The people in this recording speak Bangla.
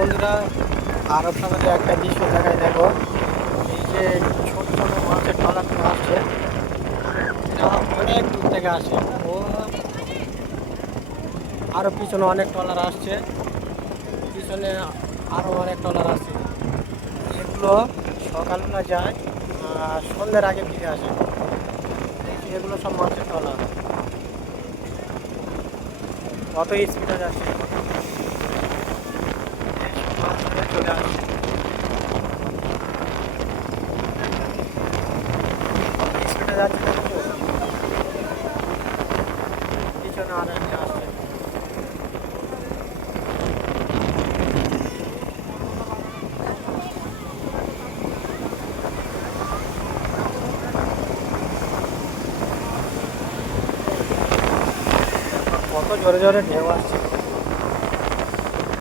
বন্ধুরা, আরব সাগরে একটা দৃশ্য দেখায় দেখো। এই যে ছোট ছোট মাছের ট্রলারগুলো আসছে, এটা অনেক দূর থেকে আসে। ও আরো পিছনে অনেক ট্রলার আসছে, পিছনে আরো অনেক ট্রলার আসছে। এগুলো সকালবেলা যায়, সন্ধ্যের আগে ফিরে আসে। দেখি এগুলো সব মাছের ট্রলার, কত স্পিডে যাচ্ছে, এইসব মাছ ধরে চলে আসছে। কত স্পিডে যাচ্ছে দেখো তো, পিছনে আরো একটা আসছে। কত জোরে জোরে ঢেউ আসছে।